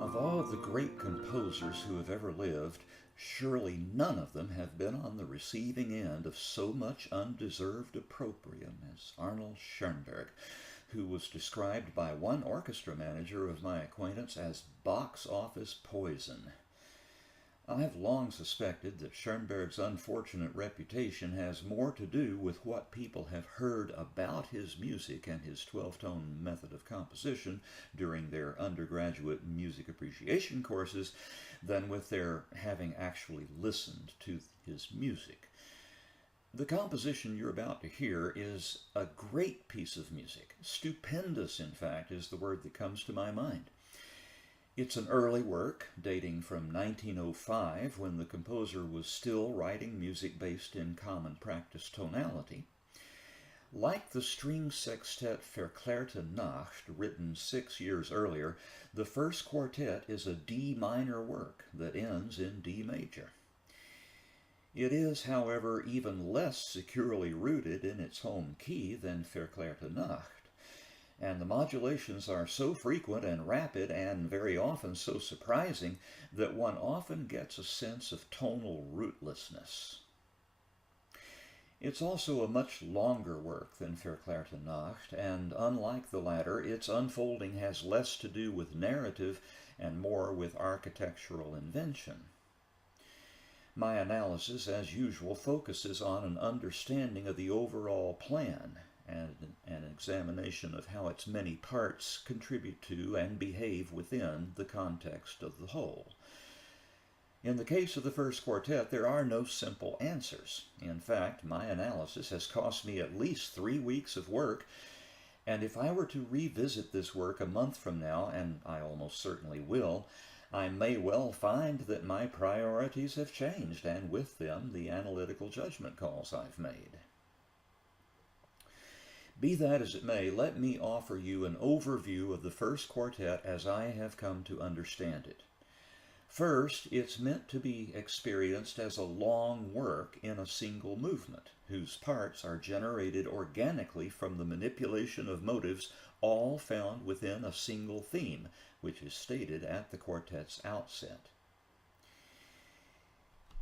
Of all the great composers who have ever lived, surely none of them have been on the receiving end of so much undeserved opprobrium as Arnold Schoenberg, who was described by one orchestra manager of my acquaintance as box office poison. I've long suspected that Schoenberg's unfortunate reputation has more to do with what people have heard about his music and his 12-tone method of composition during their undergraduate music appreciation courses than with their having actually listened to his music. The composition you're about to hear is a great piece of music. Stupendous, in fact, is the word that comes to my mind. It's an early work, dating from 1905, when the composer was still writing music based in common practice tonality. Like the string sextet Verklärte Nacht, written 6 years earlier, the first quartet is a D minor work that ends in D major. It is, however, even less securely rooted in its home key than Verklärte Nacht, and the modulations are so frequent and rapid and very often so surprising that one often gets a sense of tonal rootlessness. It's also a much longer work than Verklärte Nacht, and unlike the latter, its unfolding has less to do with narrative and more with architectural invention. My analysis, as usual, focuses on an understanding of the overall plan and an examination of how its many parts contribute to and behave within the context of the whole. In the case of the first quartet, there are no simple answers. In fact, my analysis has cost me at least 3 weeks of work, and if I were to revisit this work a month from now, and I almost certainly will, I may well find that my priorities have changed, and with them the analytical judgment calls I've made. Be that as it may, let me offer you an overview of the first quartet as I have come to understand it. First, it's meant to be experienced as a long work in a single movement, whose parts are generated organically from the manipulation of motives all found within a single theme, which is stated at the quartet's outset.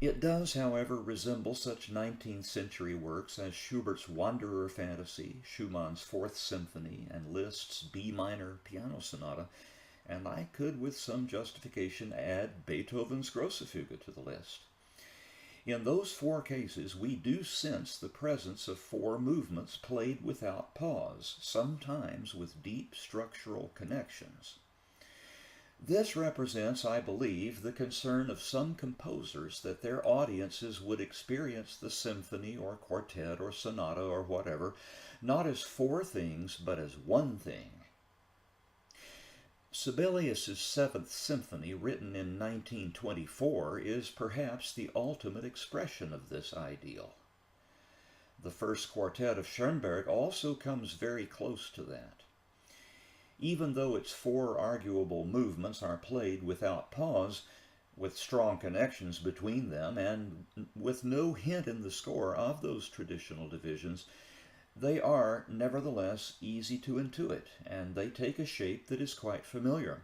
It does, however, resemble such 19th century works as Schubert's Wanderer Fantasy, Schumann's Fourth Symphony, and Liszt's B minor piano sonata, and I could with some justification add Beethoven's Grosse Fuge to the list. In those 4 cases, we do sense the presence of 4 movements played without pause, sometimes with deep structural connections. This represents, I believe, the concern of some composers that their audiences would experience the symphony or quartet or sonata or whatever, not as 4 things, but as one thing. Sibelius's Seventh Symphony, written in 1924, is perhaps the ultimate expression of this ideal. The first quartet of Schoenberg also comes very close to that. Even though its 4 arguable movements are played without pause, with strong connections between them, and with no hint in the score of those traditional divisions, they are nevertheless easy to intuit, and they take a shape that is quite familiar.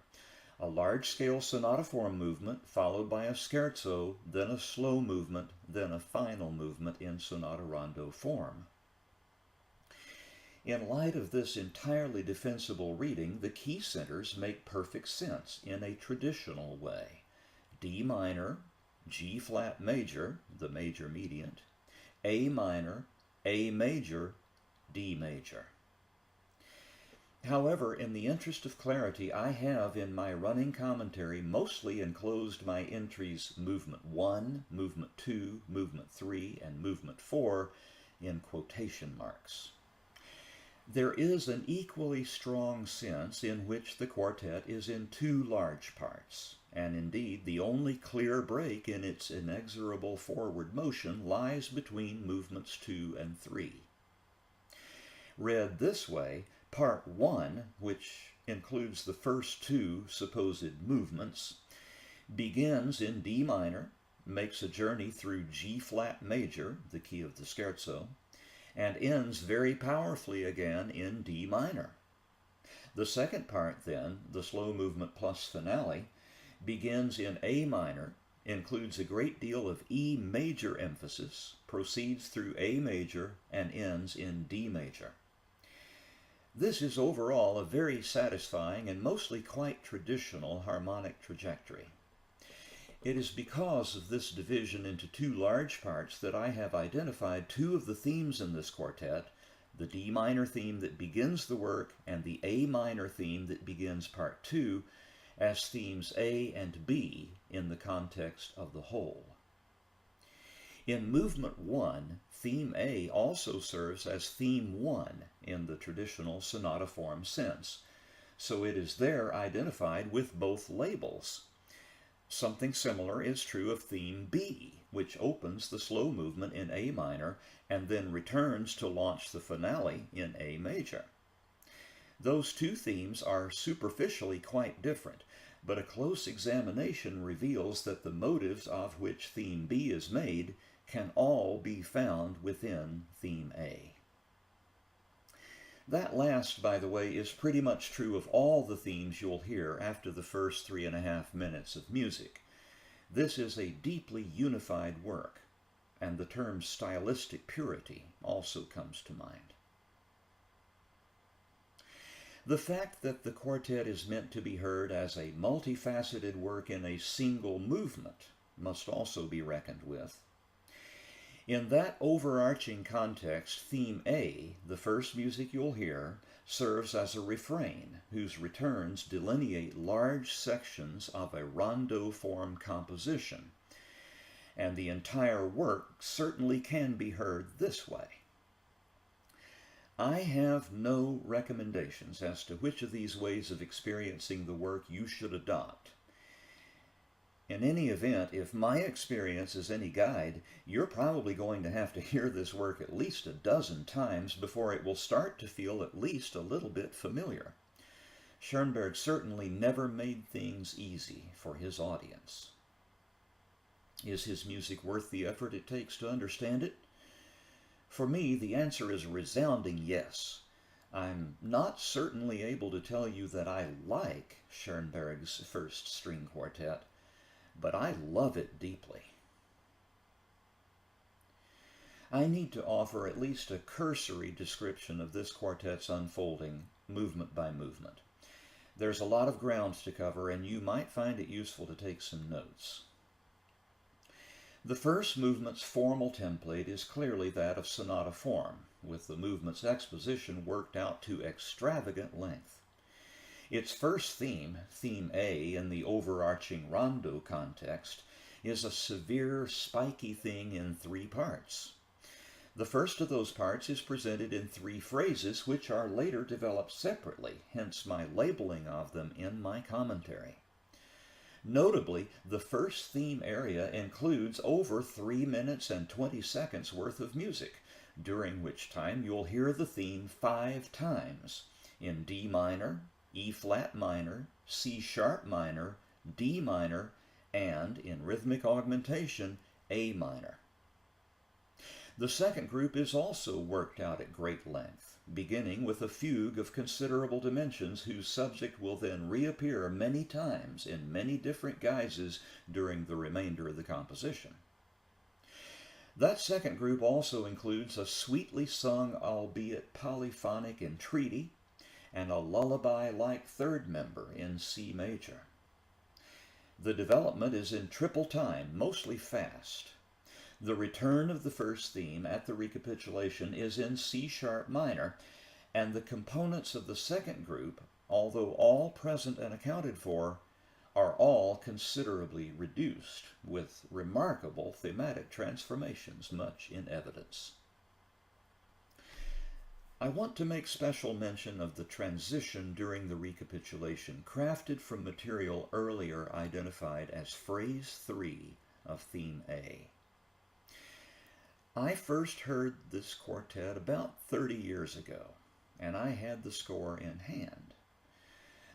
A large-scale sonata-form movement, followed by a scherzo, then a slow movement, then a final movement in sonata-rondo form. In light of this entirely defensible reading, the key centers make perfect sense in a traditional way. D minor, G flat major, the major mediant, A minor, A major, D major. However, in the interest of clarity, I have in my running commentary mostly enclosed my entries Movement 1, Movement 2, Movement 3, and Movement 4 in quotation marks. There is an equally strong sense in which the quartet is in 2 large parts, and indeed the only clear break in its inexorable forward motion lies between movements 2 and 3. Read this way, Part 1, which includes the first 2 supposed movements, begins in D minor, makes a journey through G flat major, the key of the scherzo, and ends very powerfully again in D minor. The second part then, the slow movement plus finale, begins in A minor, includes a great deal of E major emphasis, proceeds through A major, and ends in D major. This is overall a very satisfying and mostly quite traditional harmonic trajectory. It is because of this division into two large parts that I have identified two of the themes in this quartet, the D minor theme that begins the work and the A minor theme that begins part 2, as themes A and B in the context of the whole. In movement 1, theme A also serves as theme 1 in the traditional sonata form sense, so it is there identified with both labels. Something similar is true of theme B, which opens the slow movement in A minor and then returns to launch the finale in A major. Those two themes are superficially quite different, but a close examination reveals that the motives of which theme B is made can all be found within theme A. That last, by the way, is pretty much true of all the themes you'll hear after the first 3.5 minutes of music. This is a deeply unified work, and the term stylistic purity also comes to mind. The fact that the quartet is meant to be heard as a multifaceted work in a single movement must also be reckoned with. In that overarching context, theme A, the first music you'll hear, serves as a refrain whose returns delineate large sections of a rondo form composition, and the entire work certainly can be heard this way. I have no recommendations as to which of these ways of experiencing the work you should adopt. In any event, if my experience is any guide, you're probably going to have to hear this work at least a dozen times before it will start to feel at least a little bit familiar. Schoenberg certainly never made things easy for his audience. Is his music worth the effort it takes to understand it? For me, the answer is a resounding yes. I'm not certainly able to tell you that I like Schoenberg's first string quartet, but I love it deeply. I need to offer at least a cursory description of this quartet's unfolding, movement by movement. There's a lot of ground to cover, and you might find it useful to take some notes. The first movement's formal template is clearly that of sonata form, with the movement's exposition worked out to extravagant length. Its first theme, theme A in the overarching rondo context, is a severe, spiky thing in 3 parts. The first of those parts is presented in 3 phrases, which are later developed separately, hence my labeling of them in my commentary. Notably, the first theme area includes over 3 minutes and 20 seconds worth of music, during which time you'll hear the theme 5 times, in D minor, E flat minor, C sharp minor, D minor, and, in rhythmic augmentation, A minor. The second group is also worked out at great length, beginning with a fugue of considerable dimensions whose subject will then reappear many times in many different guises during the remainder of the composition. That second group also includes a sweetly sung, albeit polyphonic entreaty, and a lullaby-like third member in C major. The development is in triple time, mostly fast. The return of the first theme at the recapitulation is in C sharp minor, and the components of the second group, although all present and accounted for, are all considerably reduced, with remarkable thematic transformations much in evidence. I want to make special mention of the transition during the recapitulation, crafted from material earlier identified as phrase 3 of theme A. I first heard this quartet about 30 years ago, and I had the score in hand.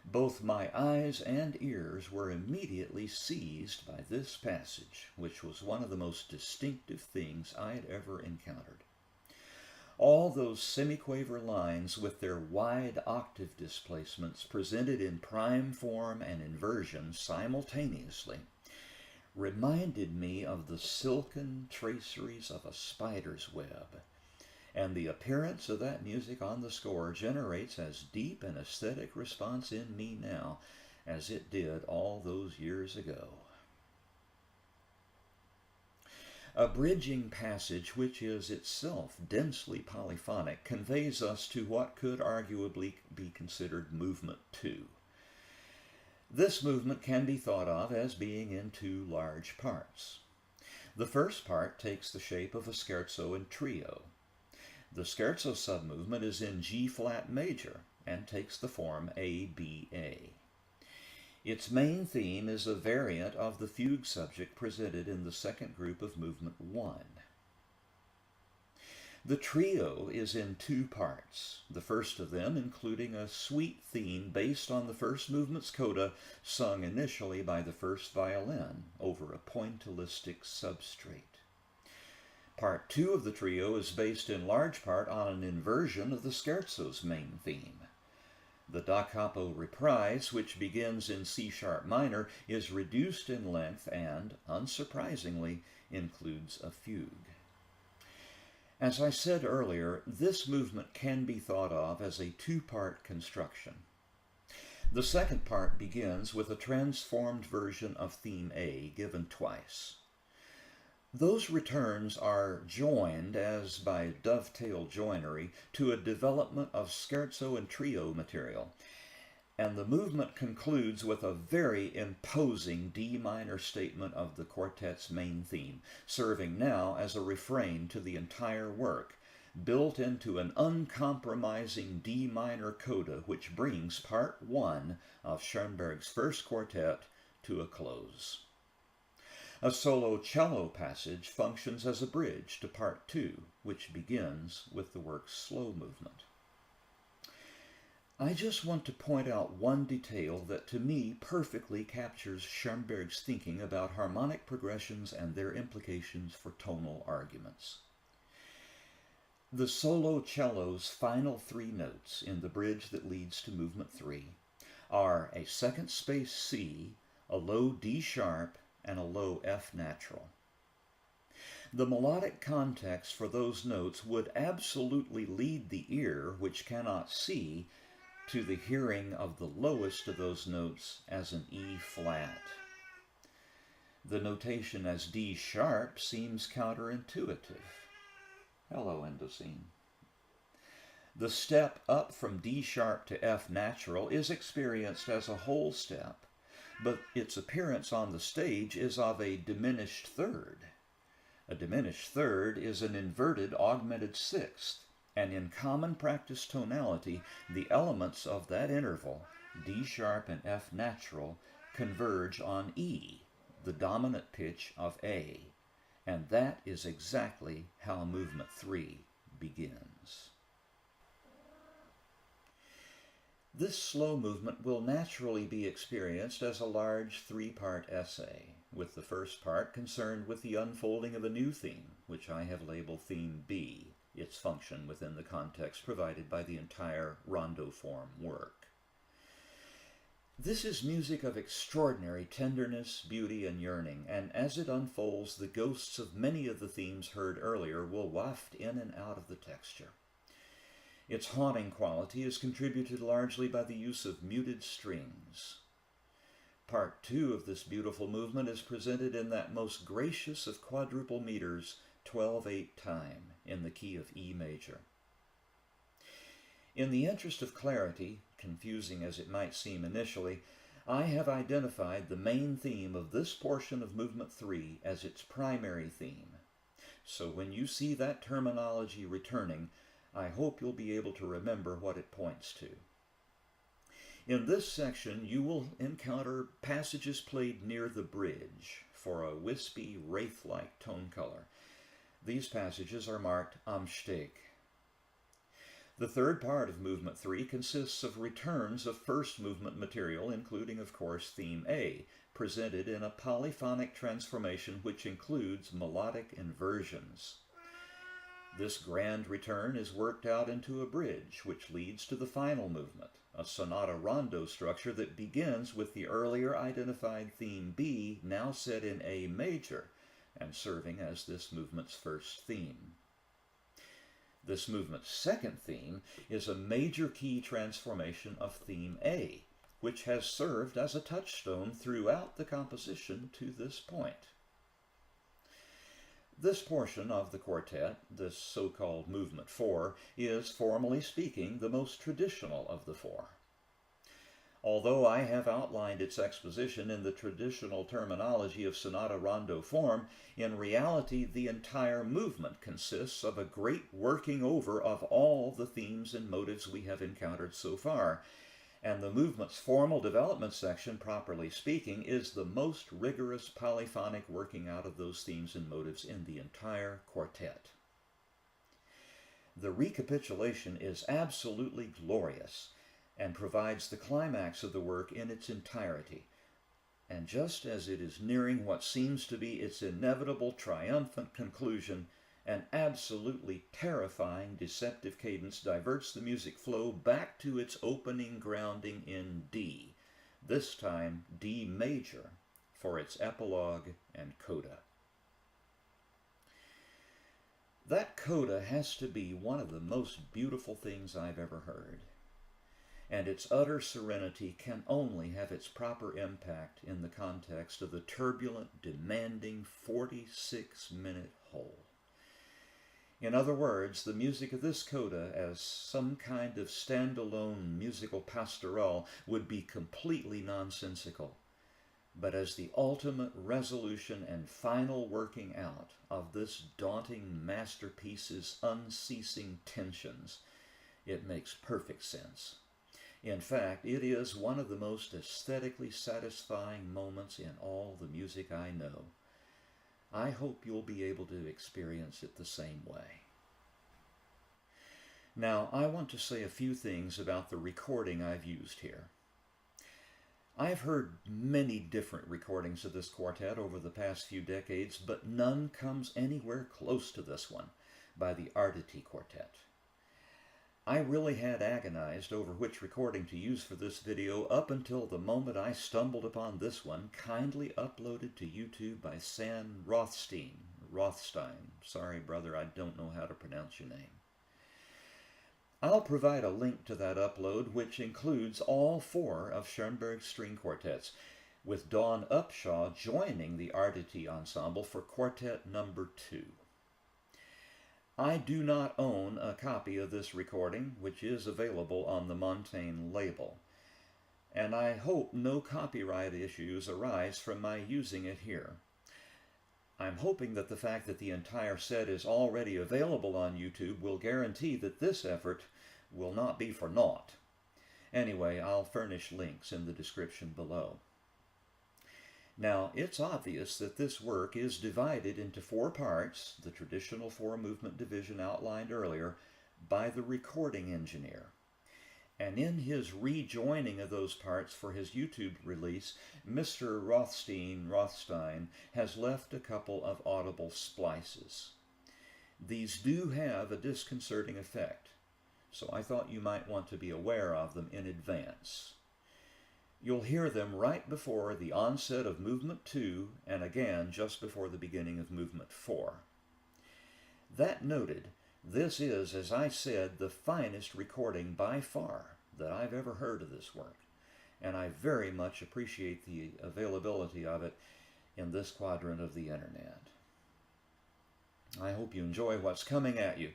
Both my eyes and ears were immediately seized by this passage, which was one of the most distinctive things I had ever encountered. All those semiquaver lines with their wide octave displacements presented in prime form and inversion simultaneously reminded me of the silken traceries of a spider's web, and the appearance of that music on the score generates as deep an aesthetic response in me now as it did all those years ago. A bridging passage which is itself densely polyphonic conveys us to what could arguably be considered movement 2. This movement can be thought of as being in 2 large parts. The first part takes the shape of a scherzo in trio. The scherzo submovement is in G-flat major and takes the form A-B-A. Its main theme is a variant of the fugue subject presented in the second group of movement 1. The trio is in 2 parts, the first of them including a suite theme based on the first movement's coda, sung initially by the first violin over a pointillistic substrate. Part 2 of the trio is based in large part on an inversion of the scherzo's main theme. The da capo reprise, which begins in C-sharp minor, is reduced in length and, unsurprisingly, includes a fugue. As I said earlier, this movement can be thought of as a 2-part construction. The second part begins with a transformed version of theme A given twice. Those returns are joined, as by dovetail joinery, to a development of scherzo and trio material, and the movement concludes with a very imposing D minor statement of the quartet's main theme, serving now as a refrain to the entire work, built into an uncompromising D minor coda which brings part 1 of Schoenberg's first quartet to a close. A solo cello passage functions as a bridge to part 2, which begins with the work's slow movement. I just want to point out one detail that to me perfectly captures Schoenberg's thinking about harmonic progressions and their implications for tonal arguments. The solo cello's final 3 notes in the bridge that leads to movement 3 are a second space C, a low D sharp, and a low F natural. The melodic context for those notes would absolutely lead the ear, which cannot see, to the hearing of the lowest of those notes as an E flat. The notation as D sharp seems counterintuitive. Hello, Endocene. The step up from D sharp to F natural is experienced as a whole step, but its appearance on the stage is of a diminished third. A diminished third is an inverted augmented sixth, and in common practice tonality, the elements of that interval, D sharp and F natural, converge on E, the dominant pitch of A, and that is exactly how movement 3 begins. This slow movement will naturally be experienced as a large 3-part essay, with the first part concerned with the unfolding of a new theme, which I have labeled Theme B, its function within the context provided by the entire rondo form work. This is music of extraordinary tenderness, beauty, and yearning, and as it unfolds, the ghosts of many of the themes heard earlier will waft in and out of the texture. Its haunting quality is contributed largely by the use of muted strings. Part 2 of this beautiful movement is presented in that most gracious of quadruple meters, 12/8 time, in the key of E major. In the interest of clarity, confusing as it might seem initially, I have identified the main theme of this portion of movement 3 as its primary theme. So when you see that terminology returning, I hope you'll be able to remember what it points to. In this section, you will encounter passages played near the bridge for a wispy, wraith-like tone color. These passages are marked am Steg. The third part of movement 3 consists of returns of first movement material, including, of course, theme A, presented in a polyphonic transformation which includes melodic inversions. This grand return is worked out into a bridge, which leads to the final movement, a sonata rondo structure that begins with the earlier identified theme B, now set in A major, and serving as this movement's first theme. This movement's second theme is a major key transformation of theme A, which has served as a touchstone throughout the composition to this point. This portion of the quartet, this so-called movement 4, is, formally speaking, the most traditional of the four. Although I have outlined its exposition in the traditional terminology of sonata rondo form, in reality the entire movement consists of a great working over of all the themes and motives we have encountered so far, and the movement's formal development section, properly speaking, is the most rigorous polyphonic working out of those themes and motives in the entire quartet. The recapitulation is absolutely glorious and provides the climax of the work in its entirety. And just as it is nearing what seems to be its inevitable triumphant conclusion, an absolutely terrifying deceptive cadence diverts the music flow back to its opening grounding in D, this time D major, for its epilogue and coda. That coda has to be one of the most beautiful things I've ever heard, and its utter serenity can only have its proper impact in the context of the turbulent, demanding 46-minute whole. In other words, the music of this coda, as some kind of standalone musical pastoral, would be completely nonsensical. But as the ultimate resolution and final working out of this daunting masterpiece's unceasing tensions, it makes perfect sense. In fact, it is one of the most aesthetically satisfying moments in all the music I know. I hope you'll be able to experience it the same way. Now, I want to say a few things about the recording I've used here. I've heard many different recordings of this quartet over the past few decades, but none comes anywhere close to this one by the Arditti Quartet. I really had agonized over which recording to use for this video up until the moment I stumbled upon this one, kindly uploaded to YouTube by Sam Rothstein. Sorry, brother, I don't know how to pronounce your name. I'll provide a link to that upload, which includes all four of Schoenberg's string quartets, with Dawn Upshaw joining the Arditti Ensemble for Quartet Number 2. I do not own a copy of this recording, which is available on the Montaigne label, and I hope no copyright issues arise from my using it here. I'm hoping that the fact that the entire set is already available on YouTube will guarantee that this effort will not be for naught. Anyway, I'll furnish links in the description below. Now, it's obvious that this work is divided into four parts, the traditional four-movement division outlined earlier, by the recording engineer. And in his rejoining of those parts for his YouTube release, Mr. Rothstein has left a couple of audible splices. These do have a disconcerting effect, so I thought you might want to be aware of them in advance. You'll hear them right before the onset of Movement 2 and again just before the beginning of Movement 4. That noted, this is, as I said, the finest recording by far that I've ever heard of this work, and I very much appreciate the availability of it in this quadrant of the internet. I hope you enjoy what's coming at you.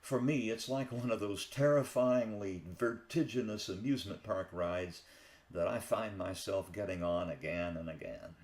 For me, it's like one of those terrifyingly vertiginous amusement park rides that I find myself getting on again and again.